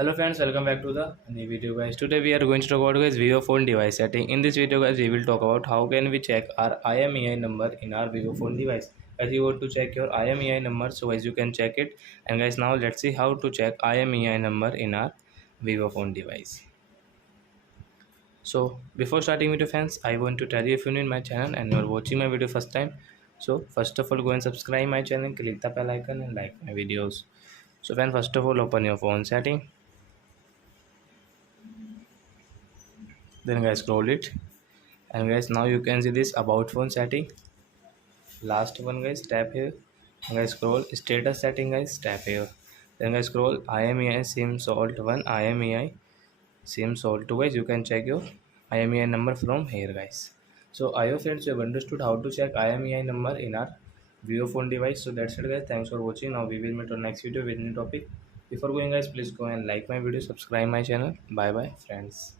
Hello friends, welcome back to the new video guys. Today we are going to talk about guys Vivo phone device setting. In this video guys we will talk about how can we check our IMEI number in our Vivo phone device. As you want to check your IMEI number, so guys you can check it. And guys now let's see how to check IMEI number in our Vivo phone device. So before starting video friends, I want to tell you if you're new in my channel and you're watching my video first time. So first of all go and subscribe my channel, click the bell icon and like my videos. So then first of all open your phone setting. Then guys scroll it, and guys now you can see this about phone setting. Last one guys, tap here, and guys scroll status setting, guys tap here. Then guys scroll IMEI sim salt 1, IMEI sim salt 2. Guys you can check your IMEI number from here guys. So I hope friends you have understood how to check IMEI number in our Vivo phone device. So that's it guys, thanks for watching. Now we will meet on next video with new topic. Before going guys, please go and like my video, subscribe my channel. Bye bye friends.